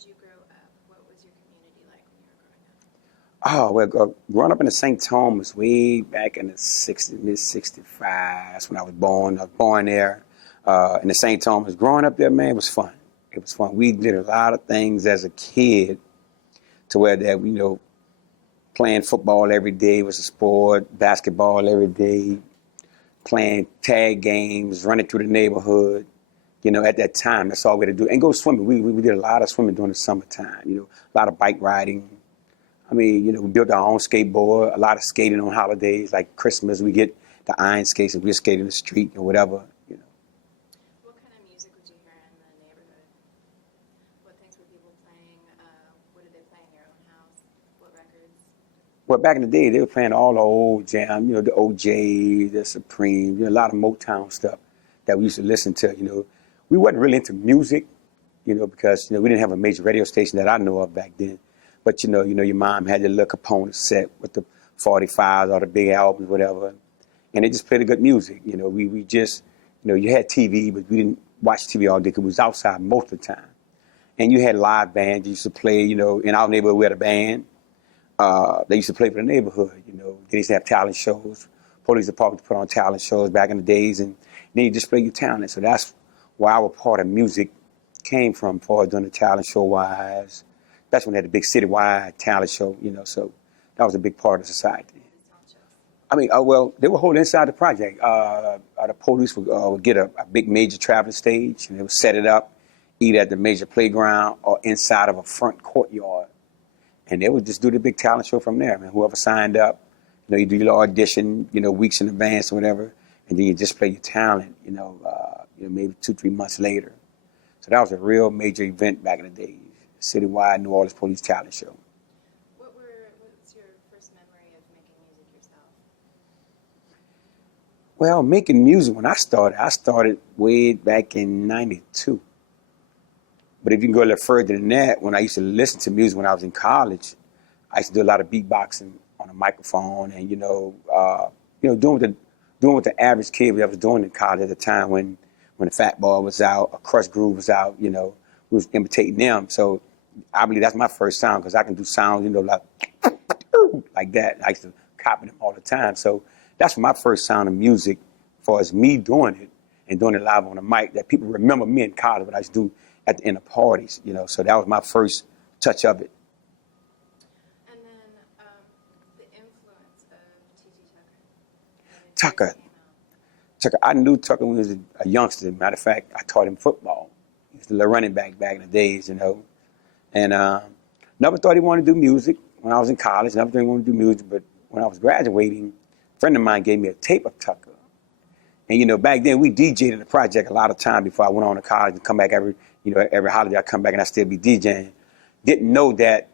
did you grow up? What was your community like when you were growing up? Oh, well, growing up in the St. Thomas way back in the mid-65, that's when I was born. I was born there in the St. Thomas. Growing up there, man, it was fun. It was fun. We did a lot of things as a kid to where that, playing football every day was a sport, basketball every day, playing tag games, running through the neighborhood. At that time, that's all we had to do. And go swimming. We did a lot of swimming during the summertime, a lot of bike riding. We built our own skateboard, a lot of skating on holidays, like Christmas. We get the iron skates and we'd skate in the street or whatever. What kind of music would you hear in the neighborhood? What things were people playing? What did they play in your own house? What records? Well, back in the day, they were playing all the old jam, the OJ, the Supreme, a lot of Motown stuff that we used to listen to, We wasn't really into music, because, we didn't have a major radio station that I know of back then. But, your mom had your little component set with the 45s or the big albums, whatever. And they just played the good music. We just, you had TV, but we didn't watch TV all day because we was outside most of the time. And you had live bands. You used to play, in our neighborhood, we had a band. They used to play for the neighborhood, They used to have talent shows. Police department put on talent shows back in the days. And then you display your talent. So that's where our part of music came from, for doing the talent show wise. That's when they had the big citywide talent show, so that was a big part of society. Well, they would hold inside the project. The police would get a big major traveling stage, and they would set it up either at the major playground or inside of a front courtyard. And they would just do the big talent show from there. Whoever signed up, you do your audition, weeks in advance or whatever, and then you display your talent, maybe 2-3 months later. So that was a real major event back in the day. Citywide New Orleans Police Talent Show. What's your first memory of making music yourself? Well, making music, when I started way back in 92. But if you can go a little further than that, when I used to listen to music when I was in college, I used to do a lot of beatboxing on a microphone and, doing what the average kid was doing in college at the time when the Fat Boy was out, or Crush Groove was out, we was imitating them. So I believe that's my first sound because I can do sounds, like that. I used to copy them all the time. So that's my first sound of music, as far as me doing it and doing it live on the mic, that people remember me in college, what I used to do at the end of parties, So that was my first touch of it. And then the influence of T.T. Tucker. I knew Tucker when he was a youngster. Matter of fact, I taught him football. He was the running back in the days, And never thought he wanted to do music when I was in college. Never thought he wanted to do music. But when I was graduating, a friend of mine gave me a tape of Tucker. And, back then we DJed in the project a lot of time before I went on to college and come back every holiday I come back and I still be DJing. Didn't know that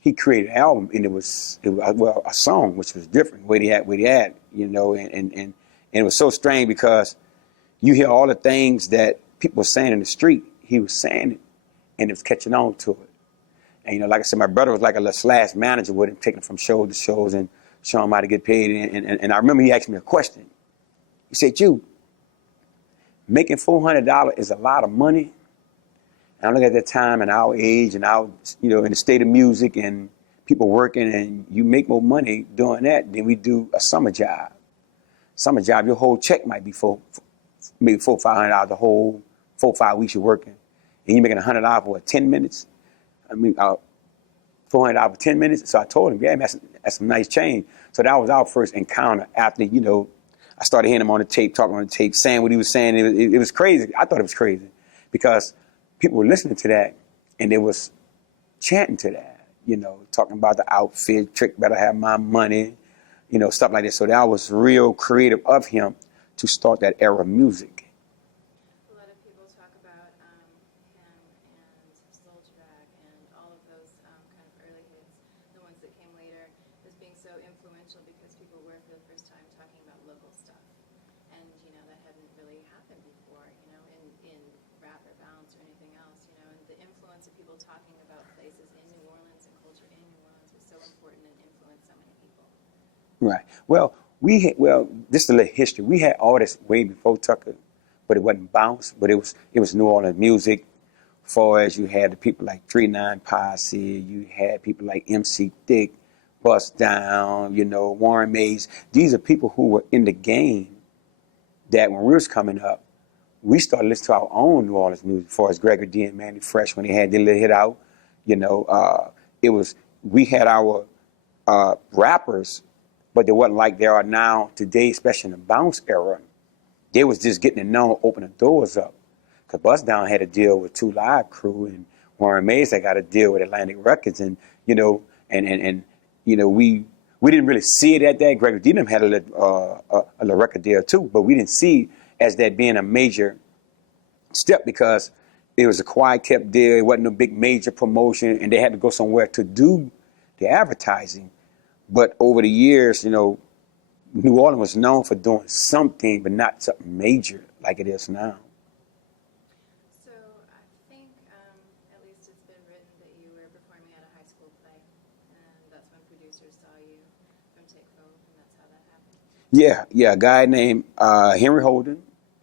he created an album and it was a song, which was different, where he at, and it was so strange because you hear all the things that people were saying in the street. He was saying it, and it was catching on to it. And, like I said, my brother was like a little slash manager with him, taking him from show to shows and showing him how to get paid. And I remember he asked me a question. He said, "You, making $400 is a lot of money." And I look at that time and our age and our, in the state of music and people working, and you make more money doing that than we do a summer job. Summer job, your whole check might be maybe $400-500 the whole 4-5 weeks you're working. And you're making $100 for 10 minutes. $400 for 10 minutes. So I told him, yeah, man, that's some nice change. So that was our first encounter after, I started hearing him on the tape, talking on the tape, saying what he was saying. It was crazy. I thought it was crazy because people were listening to that and they was chanting to that, talking about the outfit, Trick better have my money, stuff like that. So that was real creative of him to start that era of music. A lot of people talk about him and Soldier Bag and all of those kind of early hits, the ones that came later, as being so influential because people were for the first time talking about local stuff. And, that hadn't really happened before, in rap or bounce or anything else, and the influence of people talking about places in New Orleans and culture in New Orleans was so important and influenced so many people. Right. Well, this is a little history. We had artists way before Tucker, but it wasn't bounce, but it was New Orleans music. far as you had the people like 3-9 Posse, you had people like MC Thick, Bustdown, you know, Warren Mays. These are people who were in the game that when we was coming up, we started listening to our own New Orleans music, as far as Gregory D and Manny Fresh when they had their little hit out. You know, we had our rappers, but they wasn't like they are now today, especially in the bounce era. They was just getting it known, opening the doors up. Because Bustdown had to deal with 2 Live Crew, and Warren Mays had got to deal with Atlantic Records, and you know, and you know, we didn't really see it at that. Gregory D had a little record deal too, but we didn't see it as that being a major step because it was a quiet kept deal. It wasn't a big major promotion, and they had to go somewhere to do the advertising. But over the years, you know, New Orleans was known for doing something, but not something major like it is now. So I think, at least it's been written that you were performing at a high school play, and that's when producers saw you from Take Vote, and that's how that happened. Yeah, a guy named Henry Holden,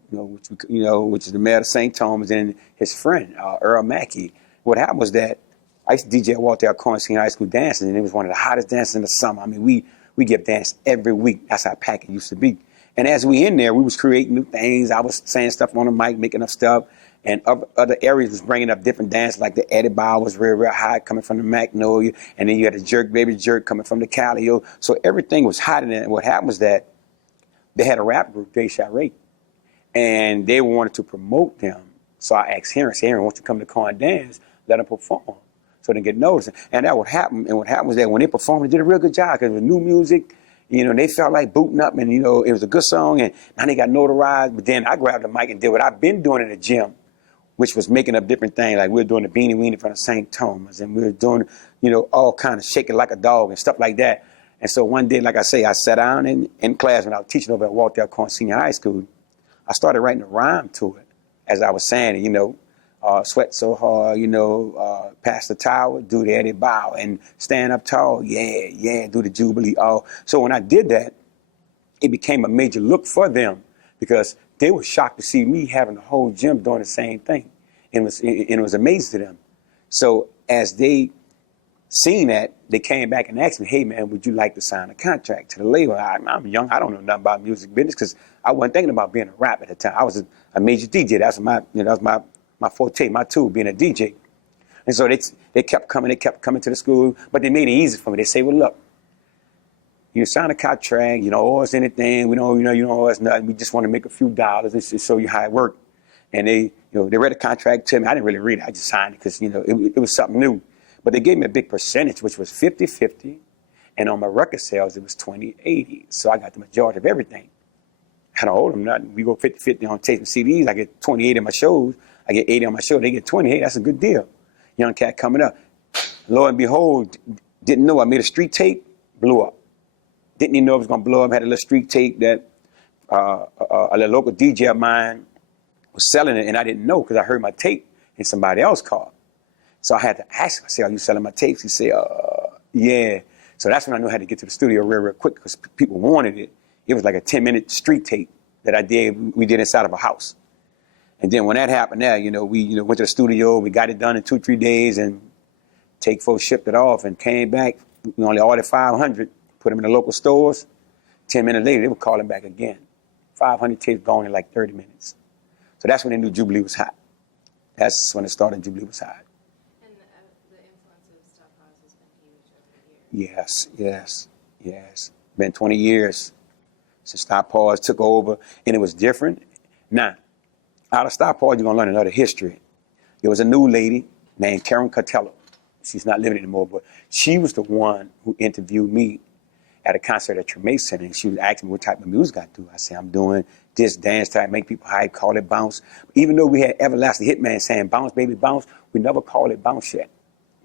which is the mayor of St. Thomas, and his friend Earl Mackey. What happened was that I used to DJ at Walter Corn Senior High School dancing, and it was one of the hottest dances in the summer. I mean, we get dance every week. That's how packed it used to be. And as we in there, we was creating new things. I was saying stuff on the mic, making up stuff, and other areas was bringing up different dances, like the Eddie Bauer was real hot coming from the Magnolia, and then you had the Jerk Baby Jerk coming from the Calio. So everything was hot in there. And what happened was that they had a rap group, DJ, and they wanted to promote them. So I asked Henry, Henry wants to come to Corn Dance, let them perform, so they get noticed. And that would happen. And what happened was that when they performed, they did a real good job because it was new music. You know, they felt like booting up, and you know, it was a good song, and now they got notarized. But then I grabbed the mic and did what I've been doing in the gym, which was making up different things. Like we were doing the Beanie Weanie from the St. Thomas, and we were doing, you know, all kind of shaking like a dog and stuff like that. And so one day, like I say, I sat down in class when I was teaching over at Walter Corn Senior High School. I started writing a rhyme to it as I was saying it, you know. Sweat so hard, you know, pass the towel, do the Eddie Bauer, and stand up tall, yeah, do the Jubilee. So when I did that, it became a major look for them because they were shocked to see me having the whole gym doing the same thing. And it was amazing to them. So as they seen that, they came back and asked me, hey, man, would you like to sign a contract to the label? I'm young. I don't know nothing about music business because I wasn't thinking about being a rapper at the time. I was a major DJ. That was my forte, my tool, being a DJ. And so they kept coming to the school, but they made it easy for me. They say, well, look, you sign a contract, you don't owe us anything, you don't owe us nothing, we just want to make a few dollars and show you how it worked. And they read a contract to me. I didn't really read it, I just signed it because, it was something new. But they gave me a big percentage, which was 50-50, and on my record sales, it was 20-80. So I got the majority of everything. I don't owe them nothing. We go 50-50 on tapes and CDs, I get 28 in my shows. I get 80 on my show, they get 28. That's a good deal. Young cat coming up. Lo and behold, didn't know I made a street tape, blew up. Didn't even know it was going to blow up. Had a little street tape that a little local DJ of mine was selling it, and I didn't know because I heard my tape and somebody else called. So I had to ask him, I said, are you selling my tapes? He said, yeah. So that's when I knew how to get to the studio real quick because people wanted it. It was like a 10-minute street tape that we did inside of a house. And then when that happened we went to the studio, we got it done in 2-3 days, and Take 4 shipped it off and came back. We only ordered 500, put them in the local stores. 10 minutes later, they were calling back again. 500 tapes gone in like 30 minutes. So that's when they knew Jubilee was hot. That's when it started, Jubilee was hot. And the influence of Star Pause has been huge over the years. Yes. Been 20 years since Star Pause took over, and it was different. Now, out of Star Pause, you're going to learn another history. There was a new lady named Karen Costello. She's not living anymore, but she was the one who interviewed me at a concert at Tremay Center, and she was asking me what type of music I do. I said, I'm doing this dance type, make people hype, call it bounce. Even though we had Everlasting Hitman saying bounce, baby, bounce, we never called it bounce yet.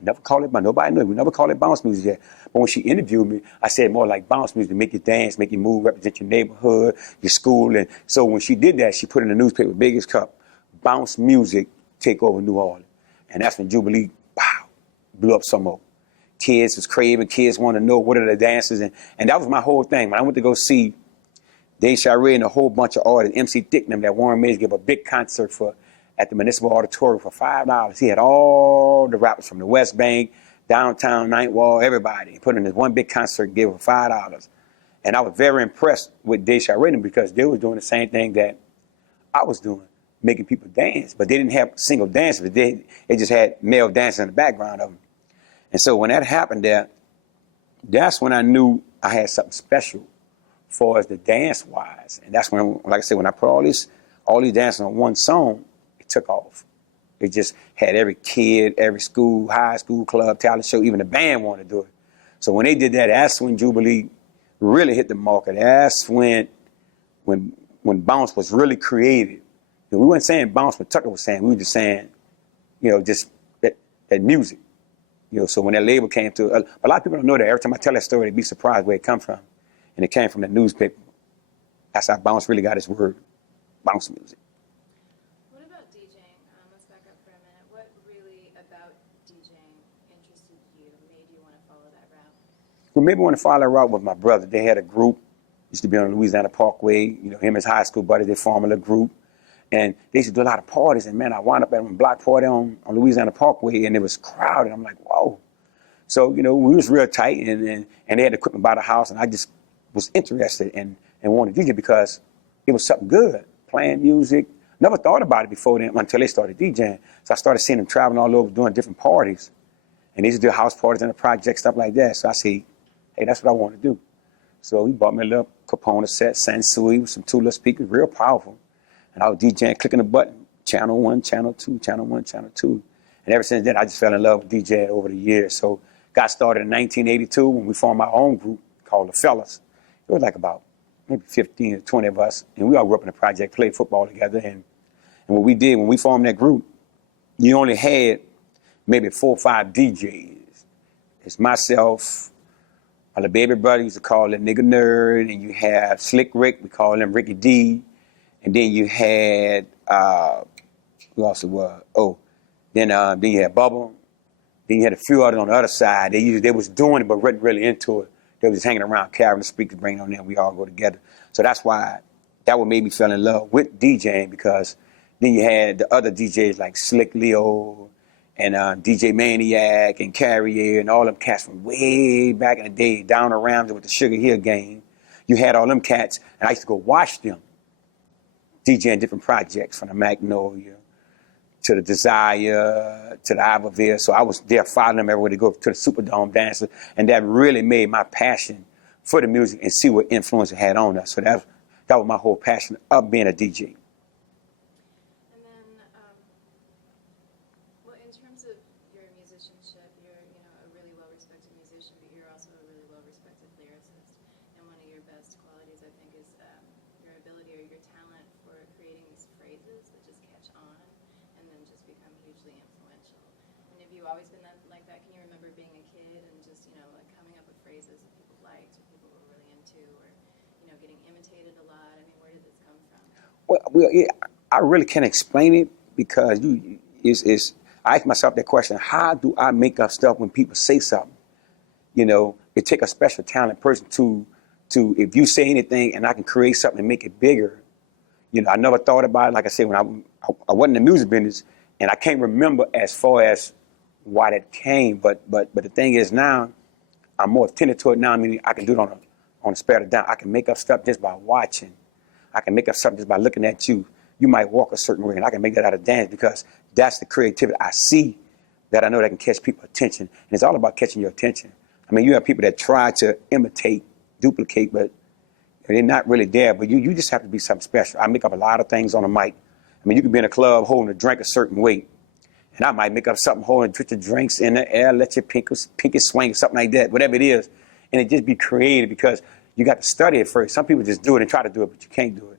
Never called it bounce. Nobody knew. We never called it bounce music yet. But when she interviewed me, I said more like bounce music, make you dance, make you move, represent your neighborhood, your school. And so when she did that, she put in the newspaper, biggest cup, bounce music, take over New Orleans. And that's when Jubilee, pow, blew up some more. Kids was craving, kids wanted to know what are the dances. And that was my whole thing. When I went to go see DJ and a whole bunch of artists, MC Thick and them, that Warren Mays gave a big concert for at the Municipal Auditorium for $5. He had all the rappers from the West Bank, downtown, Ninth Wall, everybody. He put in this one big concert and gave him $5. And I was very impressed with Songwriting because they was doing the same thing that I was doing, making people dance. But they didn't have single dancers. They just had male dancers in the background of them. And so when that happened there, that's when I knew I had something special for as the dance-wise. And that's when, like I said, when I put all these dancers on one song, it took off. It just had every kid, every school, high school, club, talent show, even the band wanted to do it. So when they did that, that's when Jubilee really hit the market. That's when bounce was really created. We weren't saying bounce, what Tucker was saying. We were just saying, just that music. So when that label came to, a lot of people don't know that. Every time I tell that story, they'd be surprised where it come from. And it came from the newspaper. That's how bounce really got its word, bounce music. What about DJing? Let's back up for a minute. What really about DJing interested you, made you want to follow that route? What made me want to follow that route was my brother. They had a group, used to be on Louisiana Parkway. Him and his high school buddy, they formed a group. And they used to do a lot of parties. And man, I wound up at a block party on Louisiana Parkway, and it was crowded. I'm like, whoa. So, we was real tight, and they had equipment by the house, and I just was interested and wanted to DJ because it was something good, playing music. Never thought about it before then until they started DJing. So I started seeing them traveling all over doing different parties. And they used to do house parties in the project, stuff like that. So I said, hey, that's what I want to do. So he bought me a little Capone set, Sansui, with some 2 little speakers, real powerful. And I was DJing, clicking the button, channel 1, channel 2, channel 1, channel 2. And ever since then, I just fell in love with DJing over the years. So got started in 1982 when we formed our own group called The Fellas. It was like about maybe 15 or 20 of us. And we all grew up in the project, played football together. And what we did when we formed that group, you only had maybe 4 or 5 DJs. It's myself, my little baby brother used to call him Nigga Nerd, and you have Slick Rick, we call him Ricky D. And then you had, who else it was? Oh, then you had Bubble. Then you had a few others on the other side. They was doing it, but wasn't really into it. They was just hanging around, carrying the speakers, bringing on them. We all go together. So that's why that what made me fall in love with DJing, because then you had the other DJs like Slick Leo and DJ Maniac and Carrier and all them cats from way back in the day, down around with the Sugar Hill gang. You had all them cats, and I used to go watch them DJing different projects, from the Magnolia to the Desire to the Iberville. So I was there following them everywhere they go, to the Superdome dancer, and that really made my passion for the music and see what influence it had on us. So that was my whole passion of being a DJ. And then, well, in terms of your musicianship, you're a really well-respected musician, but you're also a really well-respected lyricist. And one of your best qualities, I think, is your ability or your talent for creating these phrases that just catch on and then just become hugely influential. And have you always been like that? Can you remember being a kid and just, like coming up with phrases that people liked or people were really into, or, getting imitated a lot? I mean, where did this come from? Well, yeah, I really can't explain it, because I ask myself that question: how do I make up stuff when people say something? It takes a special talented person to if you say anything and I can create something and make it bigger. I never thought about it. Like I said, when I wasn't in the music business, and I can't remember as far as why that came. But the thing is, now I'm more attentive to it now. I mean, I can do it on a spare down. I can make up stuff just by watching. I can make up something just by looking at you. You might walk a certain way, and I can make that out of dance, because that's the creativity I see that I know that can catch people's attention. And it's all about catching your attention. I mean, you have people that try to imitate, duplicate, but they're not really there. But you just have to be something special. I make up a lot of things on a mic. I mean, you could be in a club holding a drink a certain way, and I might make up something holding your drinks in the air, let your pinky swing, something like that, whatever it is. And it just be creative, because you got to study it first. Some people just do it and try to do it, but you can't do it.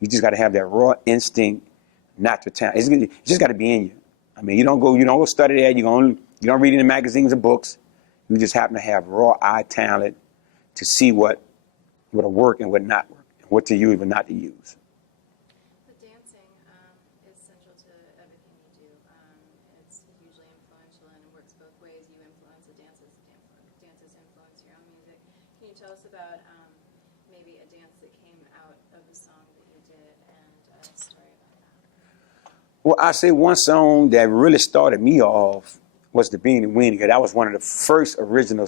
You just got to have that raw instinct, natural talent. It's just got to be in you. I mean, you don't go study that. You don't read it in magazines or books. You just happen to have raw eye talent to see what'll work and what not work, and what to use and not to use. The dancing is central to everything you do. It's hugely influential, and it works both ways. You influence the dances influence your own music. Can you tell us about maybe a dance that came out of the song that you did, and a story about that? Well, I say one song that really started me off was the Beanie Weanie, because that was one of the first original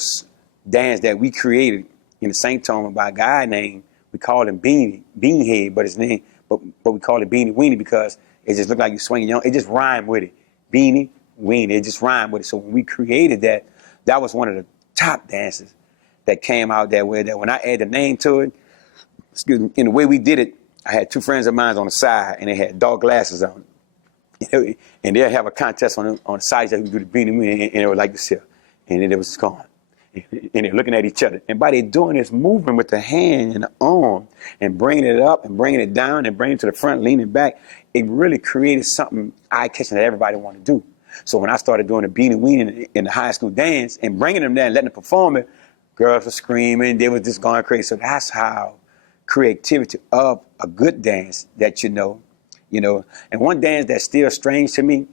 dance that we created in the St. Thomas by a guy named, we called him Beanhead, but his name, but we called it Beanie Weanie because it just looked like you swinging young. It just rhymed with it. Beanie Weenie, it just rhymed with it. So when we created that, that was one of the top dances that came out that way. That when I added the name to it, excuse me, in the way we did it, I had two friends of mine on the side, and they had dark glasses on. And they'll have a contest on the side that we do the Beanie Weenie, and they were like this here, and then it was just gone. And they're looking at each other. And by they doing this movement with the hand and the arm and bringing it up and bringing it down and bringing it to the front, leaning back, it really created something eye-catching that everybody wanted to do. So when I started doing the Beanie Weenie in the high school dance and bringing them there and letting them perform it, girls were screaming, they were just going crazy. So that's how creativity of a good dance that you know. And one dance that's still strange to me,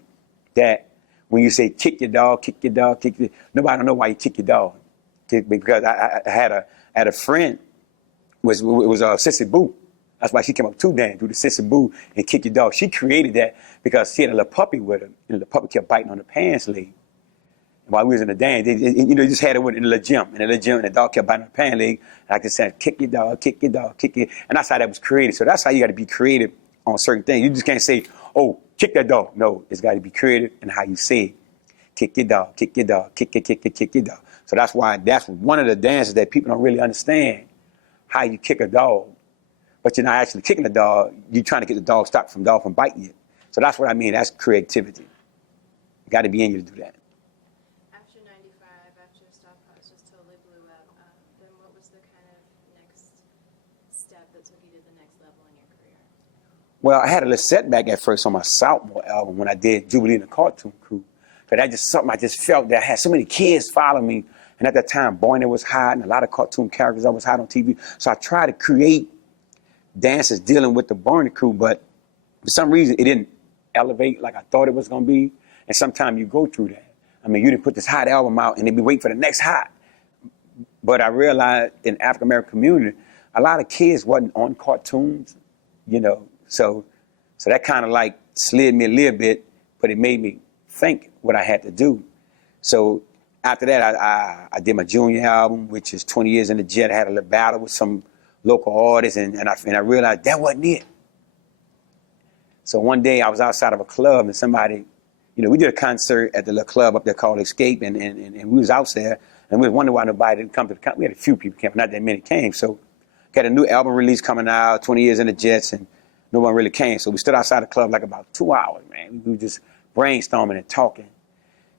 that when you say kick your dog, kick your dog, nobody don't know why you kick your dog. Because I had a friend, it was Sissy Boo. That's why she came up to dance, do the Sissy Boo and kick your dog. She created that because she had a little puppy with her, and the puppy kept biting on the pants leg. And while we was in the dance, they just had it in a little gym, and the dog kept biting on the pants leg. And I just said, kick your dog, kick your dog, kick it. And that's how that was created. So that's how you got to be creative on certain things. You just can't say, oh, kick that dog. No, it's got to be creative in how you say it. Kick your dog, kick your dog, kick your dog. So that's why that's one of the dances that people don't really understand, how you kick a dog. But you're not actually kicking the dog, you're trying to get the dog stopped from biting you. So that's what I mean, that's creativity. You got to be in you to do that. After 95, after Stop Posse just totally blew up, then what was the kind of next step that took you to the next level in your career? Well, I had a little setback at first on my sophomore album when I did Jubilee and the Cartoon Crew. But that's just something I just felt that I had so many kids follow me. And at that time, Boyner was hot, and a lot of cartoon characters was hot on TV. So I tried to create dances dealing with the Boyner crew, but for some reason, it didn't elevate like I thought it was going to be. And sometimes you go through that. I mean, you didn't put this hot album out, and then be waiting for the next hot. But I realized in the African-American community, a lot of kids wasn't on cartoons, So that kind of like slid me a little bit, but it made me think what I had to do. So after that, I did my junior album, which is 20 Years in the Jet. I had a little battle with some local artists, and I realized that wasn't it. So one day I was outside of a club, and somebody, we did a concert at the little club up there called Escape, and we was out there, and we was wondering why nobody didn't come to the concert. We had a few people came, but not that many came. So got a new album release coming out, 20 Years in the Jets, and no one really came. So we stood outside the club like about 2 hours, man. We were just brainstorming and talking.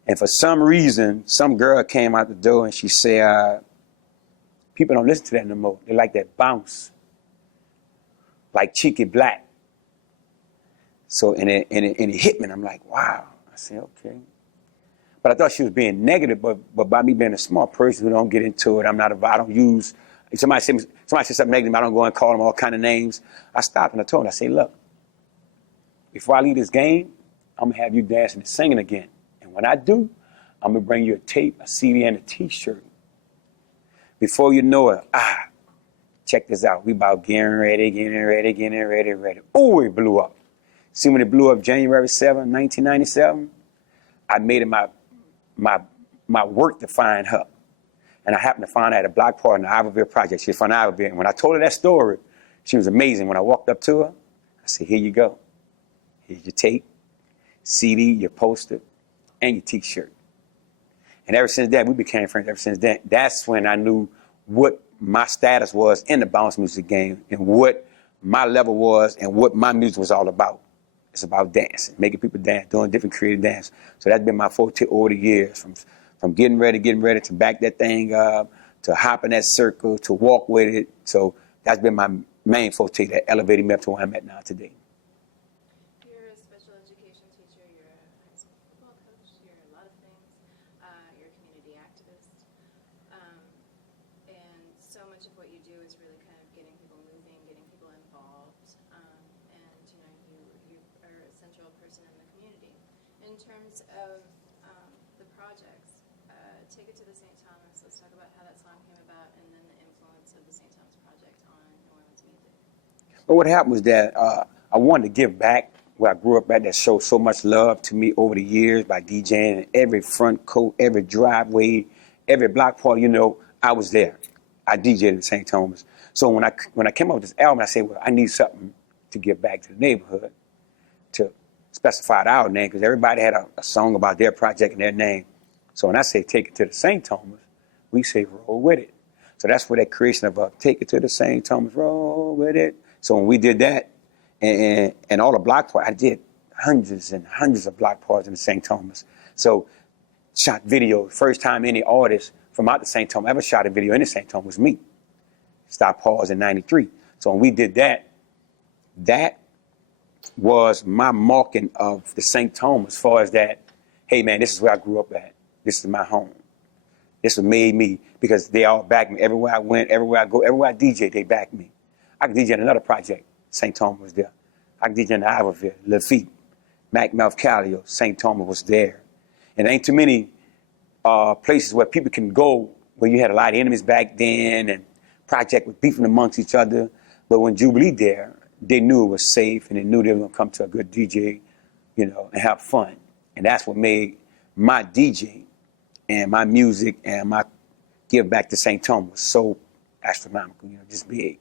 And for some reason, some girl came out the door and she said, people don't listen to that no more. They like that bounce, like Cheeky Black. So, and it hit me, and I'm like, wow. I said, okay. But I thought she was being negative, but by me being a smart person who don't get into it, I don't use, somebody said something negative, I don't go and call them all kind of names. I stopped and I told her, I said, look, before I leave this game, I'm gonna have you dancing and singing again. And when I do, I'm gonna bring you a tape, a CD, and a t-shirt. Before you know it, check this out. We about getting ready. Oh, it blew up. See when it blew up January 7, 1997? I made it my work to find her. And I happened to find her at a block party in the Iberville Project. She was from Iberville. And when I told her that story, she was amazing. When I walked up to her, I said, here you go. Here's your tape, CD, your poster, and your t-shirt. And ever since that, we became friends ever since then. That's when I knew what my status was in the bounce music game and what my level was and what my music was all about. It's about dancing, making people dance, doing different creative dance. So that's been my forte over the years, from getting ready to back that thing up, to hop in that circle, to walk with it. So that's been my main forte that elevated me up to where I'm at now today. You're a special education teacher, you're a high school football coach, you're a lot of things. You're a community activist. And so much of what you do is really kind of getting people moving, getting people involved. And you are a central person in the community. In terms of the projects, take it to the St. Thomas. Let's talk about how that song came about and then the influence of the St. Thomas Project on New Orleans music. But what happened was that I wanted to give back where I grew up at that showed so much love to me over the years by DJing. Every front court, every driveway, every block party, you know, I was there. I DJed in St. Thomas. So when I came up with this album, I said, well, I need something to give back to the neighborhood, to specify our name, because everybody had a song about their project and their name. So when I say take it to the St. Thomas, we say roll with it. So that's where that creation of take it to the St. Thomas, roll with it. So when we did that, and all the block parties, I did hundreds and hundreds of block parties in the St. Thomas. So shot video, first time any artist from out the St. Thomas ever shot a video in the St. Thomas was me. Stop pause in 93. So when we did that, that was my marking of the St. Thomas as far as that, hey man, this is where I grew up at. This is my home. This what made me, because they all backed me. Everywhere I went, everywhere I go, everywhere I DJ, they backed me. I could DJ in another project. St. Thomas was there. I could DJ in Iberville, Lafitte, Macmouth, Callio. St. Thomas was there. And there ain't too many places where people can go where you had a lot of enemies back then and project was beefing amongst each other. But when Jubilee there, they knew it was safe and they knew they were going to come to a good DJ, you know, and have fun. And that's what made my DJ and my music and my give back to St. Thomas so astronomical, you know, just big.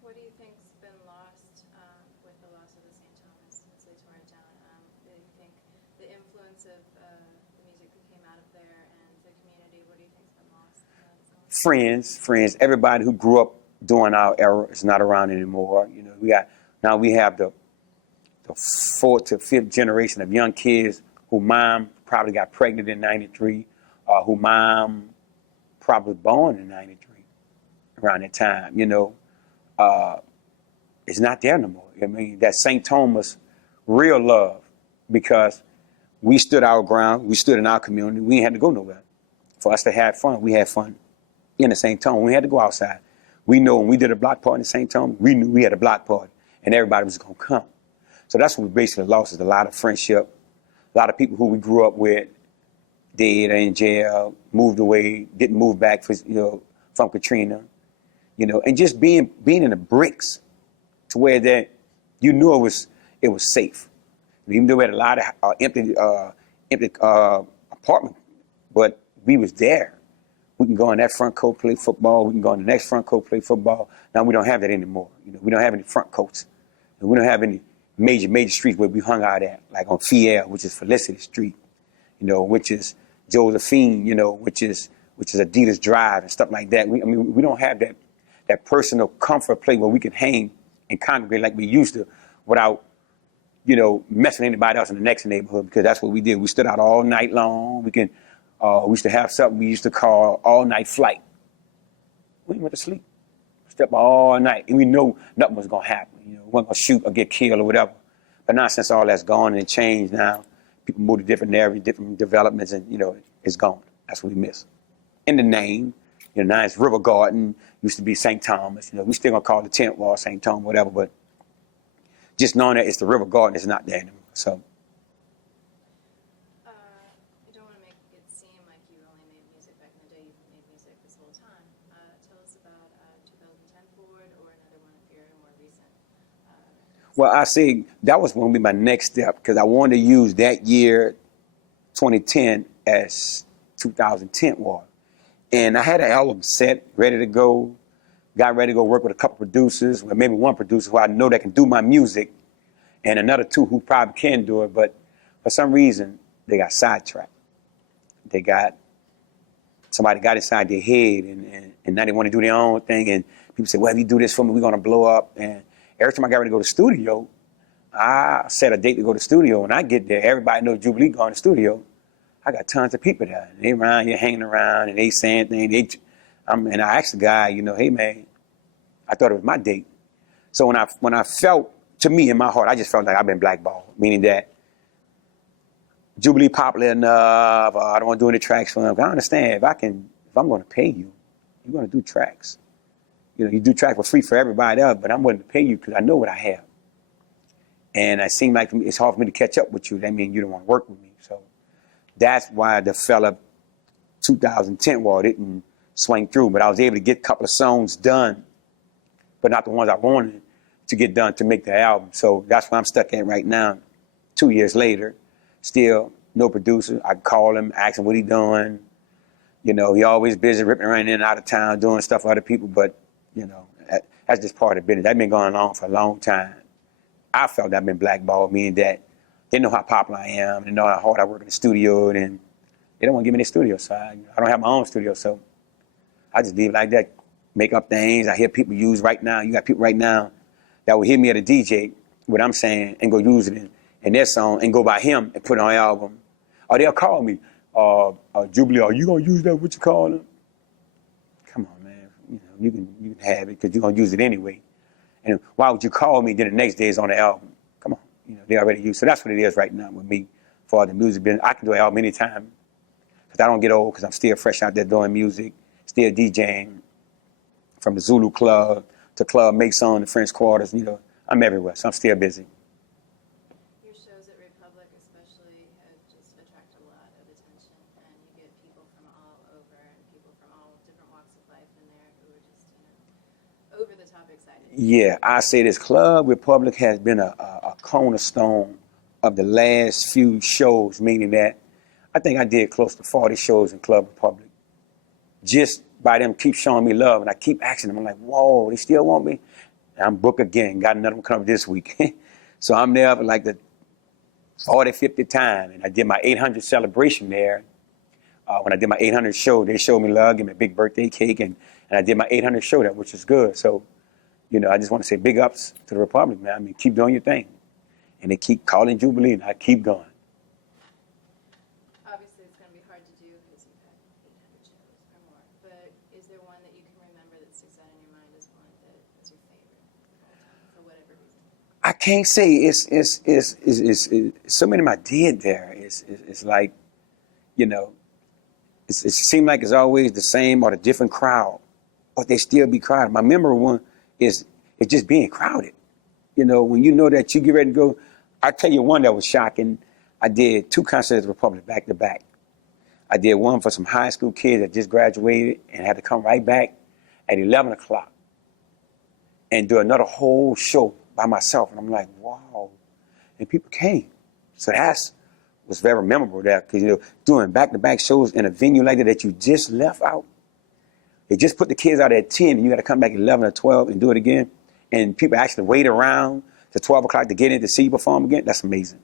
What do you think's been lost with the loss of the St. Thomas since they tore it down? Do you think the influence of the music that came out of there and the community, what do you think's been lost? Friends, everybody who grew up during our era is not around anymore. You know, we have the fourth to fifth generation of young kids who mom probably got pregnant in 93, who mom probably was born in 93, around that time, you know. It's not there no more. I mean, that St. Thomas real love, because we stood our ground, we stood in our community, we ain't had to go nowhere. For us to have fun, we had fun in the St. Thomas. We had to go outside. We know when we did a block party in St. Thomas, we knew we had a block party and everybody was gonna come. So that's what we basically lost, is a lot of friendship. A lot of people who we grew up with, dead or in jail, moved away, didn't move back for, you know, from Katrina, you know, and just being in the bricks to where that you knew it was safe. Even though we had a lot of empty apartment, but we was there. We can go on that front court, play football. We can go on the next front court, play football. Now we don't have that anymore. You know, we don't have any front courts. And we don't have any major streets where we hung out at, like on Fiel, which is Felicity Street, you know, which is Josephine, you know, which is Adidas Drive and stuff like that. We don't have that personal comfort place where we can hang and congregate like we used to without, you know, messing with anybody else in the next neighborhood, because that's what we did. We stood out all night long. We used to have something we used to call all-night flight. We went to sleep, step all night, and we know nothing was gonna happen. You know, we weren't gonna shoot or get killed or whatever. But now, since all that's gone and changed now, people move to different areas, different developments, and you know, it's gone. That's what we miss. In the name, you know, now it's River Garden, used to be St. Thomas. You know, we still gonna call the tent wall St. Thomas, whatever. But just knowing that it's the River Garden is not there anymore. So. You don't want to make it seem like you only made music back in the day. You've made music this whole time. Tell us about 2010 forward or another one if you're more recent. Well, I say that was going to be my next step, because I wanted to use that year, 2010, as 2010 was. And I had an album set, ready to go, got ready to go work with a couple producers, well, maybe one producer who I know that can do my music, and another two who probably can do it, but for some reason, they got sidetracked. Somebody got inside their head, and now they want to do their own thing, and people say, well, if you do this for me, we're going to blow up. And every time I got ready to go to the studio, I set a date to go to the studio. When I get there, everybody knows Jubilee going to the studio. I got tons of people there. And they around here hanging around, and they saying things. And I asked the guy, you know, hey, man, I thought it was my date. So when I felt, to me, in my heart, I just felt like I've been blackballed, meaning that Jubilee popular enough, I don't want to do any tracks for them. I understand, if I'm going to pay you, you're going to do tracks. You know, you do tracks for free for everybody else, but I'm willing to pay you because I know what I have. And it seemed like it's hard for me to catch up with you. That means you don't want to work with me. So that's why the fella 2010 wall didn't swing through. But I was able to get a couple of songs done, but not the ones I wanted, to get done to make the album. So that's where I'm stuck at right now. 2 years later, still no producer. I call him, ask him what he doing. You know, he always busy ripping around in and out of town doing stuff for other people, but, you know, that's just part of the business. That's been going on for a long time. I felt I've been blackballed, meaning that they know how popular I am, they know how hard I work in the studio, and they don't want to give me the studio. So I don't have my own studio, so I just leave it like that, make up things. I hear people use right now. You got people right now that will hear me at a DJ, what I'm saying, and go use it in their song and go by him and put it on an album. Or they'll call me, Jubilee, are you going to use that, what you call it? Come on, man. You know, you can have it because you're going to use it anyway. And why would you call me, then the next day it's on the album? Come on. You know, they already used. So that's what it is right now with me for the music business. I can do an album anytime because I don't get old because I'm still fresh out there doing music, still DJing from the Zulu Club to Club Makes On, the French Quarters. You know, I'm everywhere, so I'm still busy. Your shows at Republic especially have just attracted a lot of attention, and you get people from all over and people from all different walks of life in there who are just, you know, over the top excited. Yeah, I say this Club Republic has been a cornerstone of the last few shows, meaning that I think I did close to 40 shows in Club Republic. Just by them keep showing me love, and I keep asking them, I'm like, whoa, they still want me? And I'm booked again, got another one coming this week. So I'm there for like the 40, 50th time, and I did my 800 celebration there. When I did my 800 show, they showed me love, gave me a big birthday cake, and I did my 800 show there, which is good. So, you know, I just want to say big ups to the Republic, man. I mean, keep doing your thing. And they keep calling Jubilee, and I keep going. Obviously, it's going to be hard to do because you've had 800 shows or more. But is there one that you can remember that sticks out in your mind as one that is your favorite for whatever reason? I can't say it's so many of my did there. It's like, you know, it seems like it's always the same or the different crowd, but they still be crowded. My memorable one is just being crowded. You know, when you know that you get ready to go. I tell you one that was shocking. I did 2 concerts at the Republic back to back. I did one for some high school kids that just graduated and had to come right back at 11 o'clock and do another whole show by myself. And I'm like, wow. And people came. So was very memorable there because, you know, doing back-to-back shows in a venue like that you just left out. They just put the kids out at 10 and you got to come back at 11 or 12 and do it again. And people actually wait around to 12 o'clock to get in to see you perform again. That's amazing.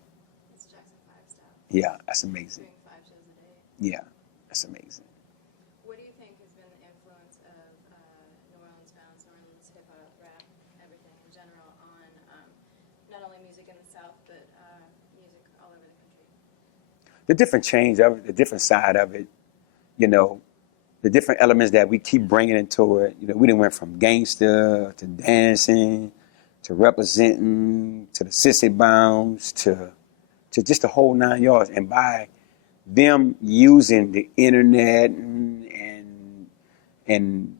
It's Jackson 5 style. Yeah, that's amazing. Doing 5 shows a day. Yeah, that's amazing. What do you think has been the influence of New Orleans bounce, New Orleans hip-hop, rap, everything in general on not only music in the South, but music all over the country? The different change of it, the different side of it, you know, the different elements that we keep bringing into it. You know, we done went from gangster to dancing to representing to the sissy bounce to just the whole 9 yards. And by them using the internet and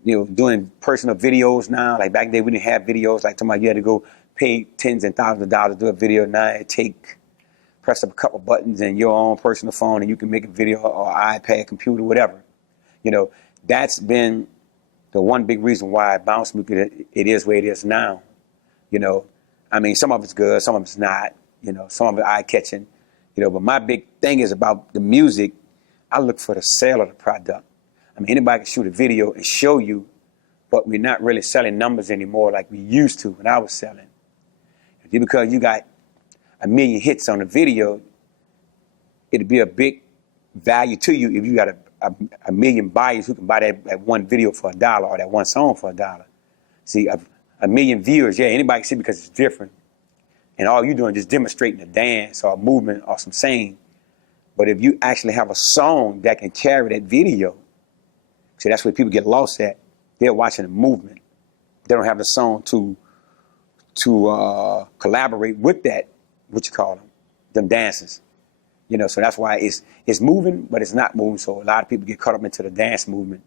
you know, doing personal videos now, like back then we didn't have videos, like somebody you had to go pay tens and thousands of dollars to do a video. Now it press up a couple buttons and your own personal phone and you can make a video or iPad, computer, whatever. You know, that's been the one big reason why bounce music, it is where it is now. You know, I mean, some of it's good, some of it's not. You know, some of it eye-catching. You know, but my big thing is about the music. I look for the sale of the product. I mean, anybody can shoot a video and show you, but we're not really selling numbers anymore like we used to when I was selling. Because you got 1 million hits on the video, it'd be a big value to you if you got a million buyers who can buy that one video for $1 or that one song for $1. See, a million viewers, yeah, anybody can see because it's different. And all you're doing is just demonstrating a dance or a movement or some singing. But if you actually have a song that can carry that video, see, that's where people get lost at. They're watching the movement. They don't have the song to collaborate with that, what you call them dancers. You know, so that's why it's moving, but it's not moving. So a lot of people get caught up into the dance movement,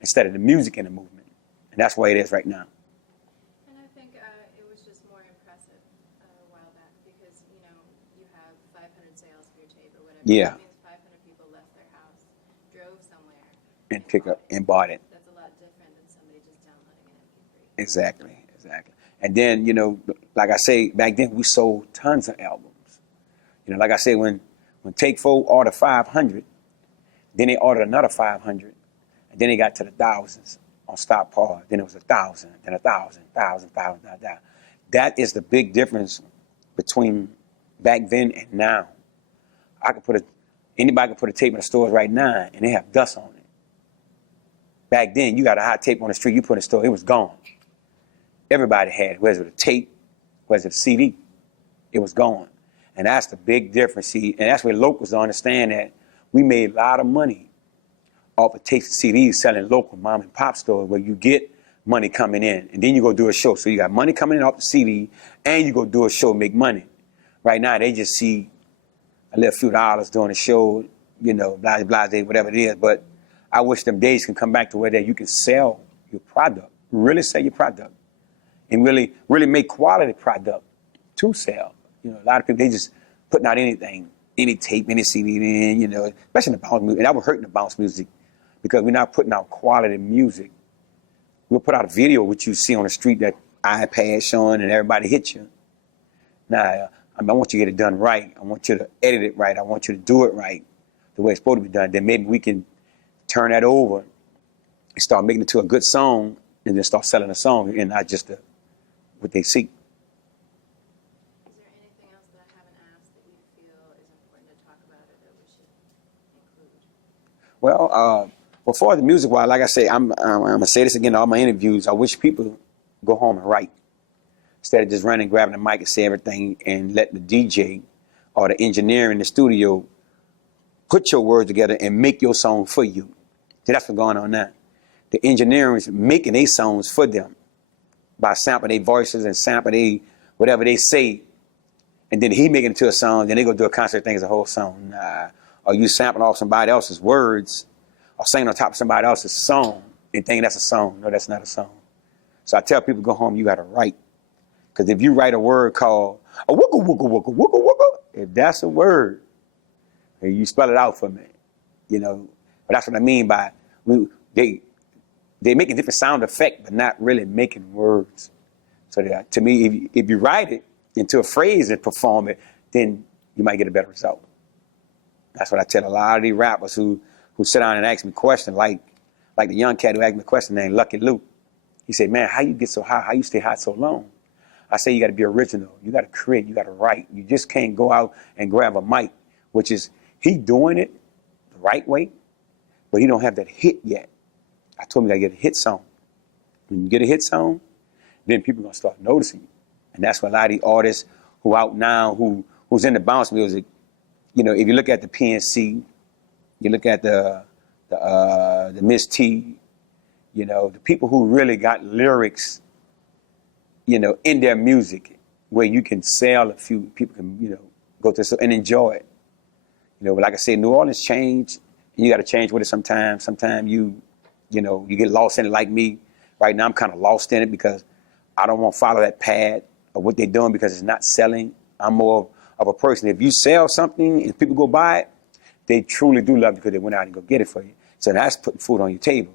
instead of the music in the movement. And that's why it is right now. And I think it was just more impressive a while back because, you know, you have 500 sales of your tape or whatever. Yeah. That means 500 people left their house, drove somewhere. And pick up and bought it. That's a lot different than somebody just downloading an MP3. Exactly. And then, you know, like I say, back then we sold tons of albums. You know, like I say, when Take 4 ordered 500, then they ordered another 500, and then they got to the thousands on Stop Pause. Then it was 1,000, then 1,000, 1,000. That is the big difference between back then and now. Anybody can put a tape in the stores right now, and they have dust on it. Back then, you got a hot tape on the street, you put in the store, it was gone. Everybody had it, whether it was a tape, whether it was a CD, it was gone. And that's the big difference. See, and that's where locals understand that we made a lot of money off of tapes and CDs selling local mom and pop stores where you get money coming in, and then you go do a show. So you got money coming in off the CD, and you go do a show, make money. Right now, they just see a little few dollars doing a show, you know, blah, blah, blah, whatever it is. But I wish them days can come back to where that you can sell your product, really sell your product, and really make quality product to sell. You know, a lot of people, they just putting out anything, any tape, any CD, you know, especially in the bounce music. And that was hurting the bounce music because we're not putting out quality music. We'll put out a video which you see on the street that iPad showing and everybody hit you. Now, I want you to get it done right. I want you to edit it right. I want you to do it right, the way it's supposed to be done. Then maybe we can turn that over and start making it to a good song and then start selling a song and not just what they see. Is there anything else that I haven't asked that you feel is important to talk about or that we should include? Well, for the music, while like I say, I'm gonna say this again in all my interviews. I wish people go home and write instead of just running, grabbing the mic and say everything and let the DJ or the engineer in the studio put your words together and make your song for you. See, that's what's going on now. The engineering is making their songs for them by sampling their voices and sampling whatever they say, and then he making it to a song. Then they go do a concert thing as a whole song. Nah. Or you sampling off somebody else's words or singing on top of somebody else's song and thinking that's a song. No, that's not a song. So I tell people, go home, you got to write. Because if you write a word called a wooga wooga wooga wooga wooga, if that's a word, and you spell it out for me, you know. But that's what I mean by they making different sound effect, but not really making words. So that, to me, if you write it into a phrase and perform it, then you might get a better result. That's what I tell a lot of these rappers who sit down and ask me questions, like the young cat who asked me a question named Lucky Luke. He said, man, how you get so high? How you stay hot so long? I say you got to be original. You got to create. You got to write. You just can't go out and grab a mic, which is he doing it the right way, but he don't have that hit yet. I told him you got to get a hit song. When you get a hit song, then people are going to start noticing you. And that's what a lot of the artists who out now, who's in the bounce music, you know, if you look at the PNC, you look at the Miss T, you know, the people who really got lyrics, you know, in their music, where you can sell a few, people can, you know, go to and enjoy it. You know, but like I said, New Orleans changed. You got to change with it sometimes. Sometimes you know, you get lost in it like me. Right now I'm kind of lost in it because I don't want to follow that path of what they're doing because it's not selling. I'm more of a person. If you sell something and people go buy it, they truly do love you because they went out and go get it for you. So that's putting food on your table.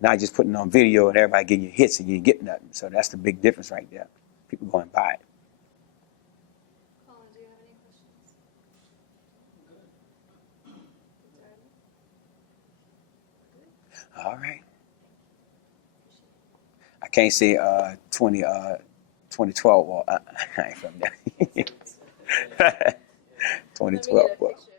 Not just putting it on video and everybody getting you hits and you ain't getting nothing. So that's the big difference right there. People go and buy it. Colin, do you have any questions? Good. All right. I can't say 2012. Well, I ain't from there. 2012. Let me get a picture.